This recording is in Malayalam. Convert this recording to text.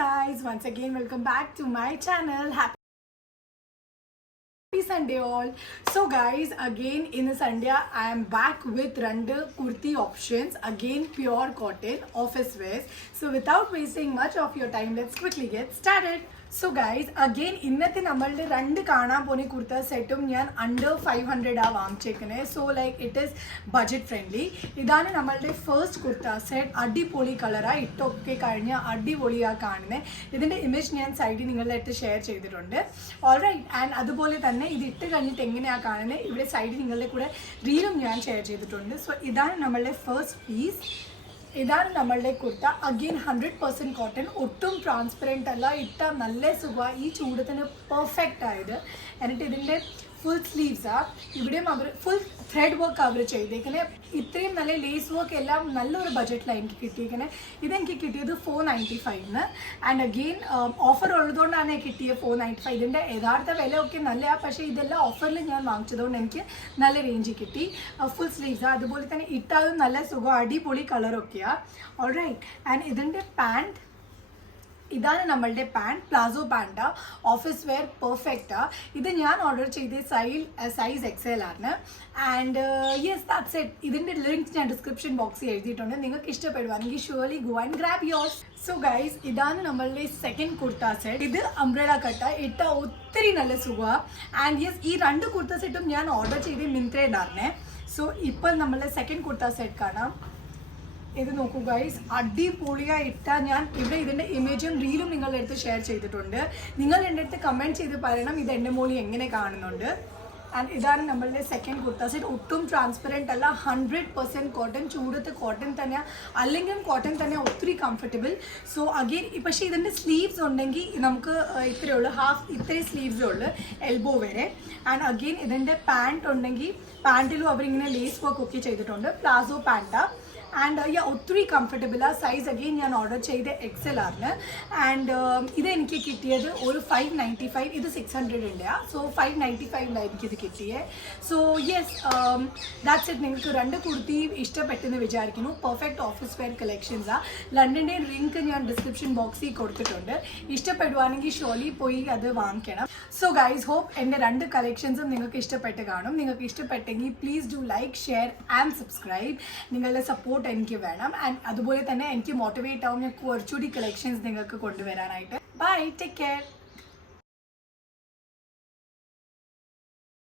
guys, once again welcome back to my channel. Happy Sunday all. So guys, again in this Sunday I am back with രണ്ട് kurti options, again pure cotton office wears. So without wasting much of your time, let's quickly get started. So guys, again ഇന്നത്തെ നമ്മളുടെ രണ്ട് കാണാൻ പോണ കുർത്ത സെറ്റും ഞാൻ അണ്ടർ 500 ആ വാങ്ങിച്ചേക്കുന്നത്. So like it is budget friendly. ഇതാണ് നമ്മളുടെ ഫസ്റ്റ് കുർത്ത സെറ്റ്. അടിപൊളി കളറാണ്, ഇട്ടൊക്കെ കഴിഞ്ഞ് അടിപൊളിയാണ് കാണുന്നത്. ഇതിൻ്റെ ഇമേജ് ഞാൻ സൈഡിൽ നിങ്ങളുടെ അടുത്ത് ഷെയർ ചെയ്തിട്ടുണ്ട്. ഓൾറൈറ്റ്, ആൻഡ് അതുപോലെ തന്നെ ഇത് ഇട്ട് കഴിഞ്ഞിട്ട് എങ്ങനെയാണ് കാണുന്നത്, ഇവിടെ സൈഡിൽ നിങ്ങളുടെ കൂടെ റീലും ഞാൻ ഷെയർ ചെയ്തിട്ടുണ്ട്. സോ ഇതാണ് നമ്മളുടെ ഫസ്റ്റ് പീസ്. ഇതാണ് നമ്മളുടെ കുർത്ത. അഗെയിൻ 100% കോട്ടൺ, ഒട്ടും ട്രാൻസ്പെറൻറ്റ് അല്ല, ഇട്ടാൽ നല്ല സുഖമാണ്. ഈ ചൂടത്തിന് പെർഫെക്റ്റ് ആയത്. എന്നിട്ട് ഇതിൻ്റെ ഫുൾ സ്ലീവ്സാണ്. ഇവിടെയും അവർ ഫുൾ ത്രെഡ് വർക്ക് അവർ ചെയ്തേക്കുന്നത്. ഇത്രയും നല്ല ലേസ് വർക്ക് എല്ലാം നല്ലൊരു ബഡ്ജറ്റിലാണ് എനിക്ക് കിട്ടിയിരിക്കുന്നത്. ഇതെനിക്ക് കിട്ടിയത് 495 ആൻഡ് അഗെയിൻ ഓഫർ ഉള്ളതുകൊണ്ടാണ് കിട്ടിയത് 495. ഇതിൻ്റെ യഥാർത്ഥ വിലയൊക്കെ നല്ലതാണ്, പക്ഷേ ഇതെല്ലാം ഓഫറിൽ ഞാൻ വാങ്ങിച്ചതുകൊണ്ട് എനിക്ക് നല്ല റേഞ്ച് കിട്ടി. ഫുൾ സ്ലീവ്സാണ്, അതുപോലെ തന്നെ ഇട്ടാലും നല്ല സുഖം, അടിപൊളി കളറൊക്കെയാണ്. ഓൾറൈറ്റ്, ആൻഡ് ഇതിൻ്റെ പാൻറ്റ് ഇതാണ് നമ്മളുടെ പാൻറ്റ്. പ്ലാസോ പാൻറ്റാണ്, ഓഫീസ് വെയർ പെർഫെക്റ്റാണ്. ഇത് ഞാൻ ഓർഡർ ചെയ്ത സൈസ് XL ആണ്. And yes, that's it. ഇതിൻ്റെ ലിങ്ക് ഞാൻ ഡിസ്ക്രിപ്ഷൻ ബോക്സിൽ എഴുതിയിട്ടുണ്ട്. നിങ്ങൾക്ക് ഇഷ്ടപ്പെടുവാണെങ്കിൽ surely go and grab yours. So guys, ഇതാണ് നമ്മളുടെ സെക്കൻഡ് കുർത്ത സെറ്റ്. ഇത് അംബ്രല കട്ട, ഇട്ട ഒത്തിരി നല്ല സുഖമാണ്. ആൻഡ് യെസ്, ഈ രണ്ട് കുർത്ത സെറ്റും ഞാൻ ഓർഡർ ചെയ്ത് മിന്ത്രയിലായിരുന്നേ. സോ ഇപ്പോൾ നമ്മളുടെ സെക്കൻഡ് കുർത്ത സെറ്റ് കാണാം. ഇത് നോക്കൂ ഗൈസ്, അടിപൊളിയായി ഇട്ടാൽ ഞാൻ ഇവിടെ ഇതിൻ്റെ ഇമേജും റീലും നിങ്ങളുടെ അടുത്ത് ഷെയർ ചെയ്തിട്ടുണ്ട്. നിങ്ങൾ എൻ്റെ അടുത്ത് കമൻറ്റ് ചെയ്ത് പറയണം ഇത് എൻ്റെ മോളി എങ്ങനെ കാണുന്നുണ്ട്. ആൻഡ് ഇതാണ് നമ്മളുടെ സെക്കൻഡ് കുർത്ത സെറ്റ്. ഒട്ടും ട്രാൻസ്പെറൻറ്റ് അല്ല, 100% കോട്ടൺ. ചൂടത്ത് കോട്ടൺ തന്നെയാണ്, അല്ലെങ്കിലും കോട്ടൺ തന്നെ ഒത്തിരി കംഫർട്ടബിൾ. സോ അഗെയിൻ പക്ഷേ ഇതിൻ്റെ സ്ലീവ്സ് ഉണ്ടെങ്കിൽ നമുക്ക് ഇത്രയേ ഉള്ളൂ, ഇത്രയും സ്ലീവ്സേ ഉള്ളൂ എൽബോ വരെ. ആൻഡ് അഗെയിൻ ഇതിൻ്റെ പാൻറ്റ് ഉണ്ടെങ്കിൽ പാൻറ്റിലും അവരിങ്ങനെ ലേസ് വർക്ക് ഒക്കെ ചെയ്തിട്ടുണ്ട്. പ്ലാസോ പാൻറ്റാണ്. ആൻഡ് ഒത്തിരി കംഫർട്ടബിളാണ്. സൈസ് അഗെയിൻ ഞാൻ ഓർഡർ ചെയ്ത XL ആണ്. ആൻഡ് ഇതെനിക്ക് കിട്ടിയത് ഒരു 595. ഇത് 600 സോ 595 എനിക്കിത് കിട്ടിയത്. So yes, that's it. നിങ്ങൾക്ക് രണ്ട് കുർത്തി ഇഷ്ടപ്പെട്ടെന്ന് വിചാരിക്കുന്നു. പെർഫെക്റ്റ് ഓഫീസ് വെയർ കളക്ഷൻസാണ്. ലണ്ടൻ്റെ ലിങ്ക് ഞാൻ ഡിസ്ക്രിപ്ഷൻ ബോക്സിൽ കൊടുത്തിട്ടുണ്ട്. ഇഷ്ടപ്പെടുവാണെങ്കിൽ ഷോലി പോയി അത് വാങ്ങിക്കണം. സോ ഗൈസ്, ഹോപ്പ് എൻ്റെ രണ്ട് കളക്ഷൻസും നിങ്ങൾക്ക് ഇഷ്ടപ്പെട്ട് കാണും. നിങ്ങൾക്ക് ഇഷ്ടപ്പെട്ടെങ്കിൽ please do like, share and subscribe. നിങ്ങളുടെ സപ്പോർട്ട് എനിക്ക് വേണം. ആൻഡ് അതുപോലെ തന്നെ എനിക്ക് മോട്ടിവേറ്റ് ആവും ഞാൻ കുറച്ചുകൂടി കളക്ഷൻസ് നിങ്ങൾക്ക് കൊണ്ടുവരാനായിട്ട്. Bye, take care.